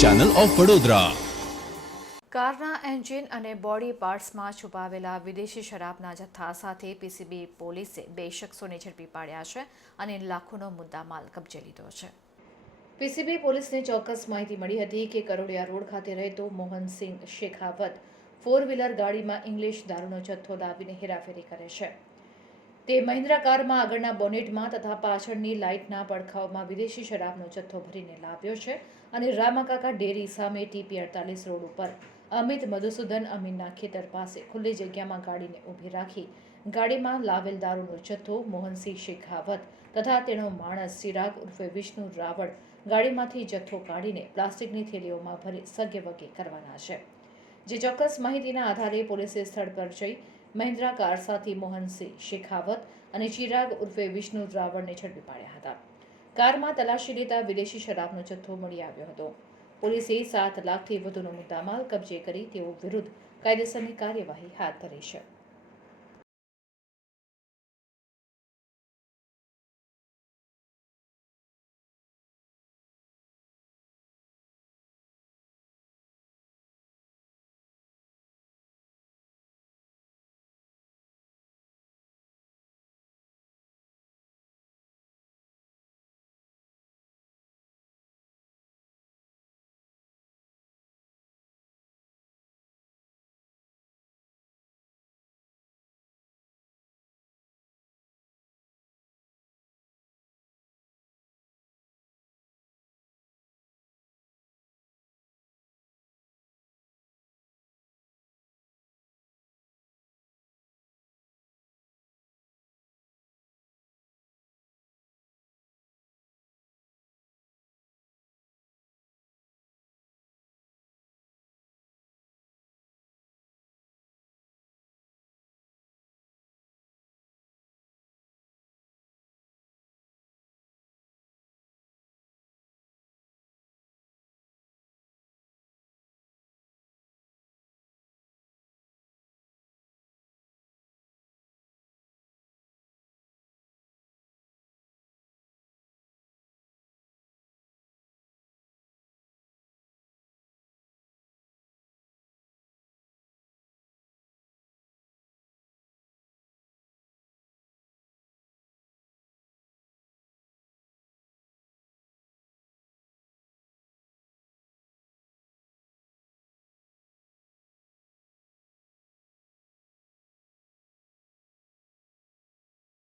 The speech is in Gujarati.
Channel of Vadodara. કારના એન્જિન અને બોડી પાર્ટ્સમાં છુપાવેલા વિદેશી શરાબના જથ્થા સાથે પીસીબી પોલીસે 2 શખ્સોને ઝડપી પાડ્યા છે અને લાખોનો મુદ્દામાલ કબજે લીધો છે. પીસીબી પોલીસને ચોક્કસ માહિતી મળી હતી કે કરોડિયા રોડ ખાતે રહેતો મોહનસિંહ શેખાવત 4-વ્હીલર ગાડીમાં ઇંગ્લિશ દારૂનો જથ્થો લાવીને હેરાફેરી કરે છે. તે મહિન્દ્રા કારમાં આગળના બોનેટમાં તથા પાછળની લાઇટના પડખાઓમાં વિદેશી શરાબનો જથ્થો ભરીને લાવ્યો છે અને રામાકાકા ડેરી સામે TP 48 રોડ ઉપર અમિત મધુસૂદન અમીનના ખેતર પાસે ખુલ્લી જગ્યામાં ગાડીને ઊભી રાખી ગાડીમાં લાવેલ દારૂનો જથ્થો મોહનસિંહ શેખાવત તથા તેનો માણસ ચિરાગ ઉર્ફે વિષ્ણુ રાવળ ગાડીમાંથી જથ્થો કાઢીને પ્લાસ્ટિકની થેલીઓમાં ભરી સગેવગે કરવાના છે. જે ચોક્કસ માહિતીના આધારે પોલીસે સ્થળ પર જઈ મહિન્દ્રા કાર સાથી મોહનસિંહ શેખાવત અને ચિરાગ ઉર્ફે વિષ્ણુ રાવળને ઝડપી પાડ્યા હતા. કારમાં તલાશી લેતા વિદેશી શરાબનો જથ્થો મળી આવ્યો હતો. પોલીસે 7 લાખથી વધુનો મુદ્દામાલ કબજે કરી તેઓ વિરુદ્ધ કાયદેસરની કાર્યવાહી હાથ ધરી છે.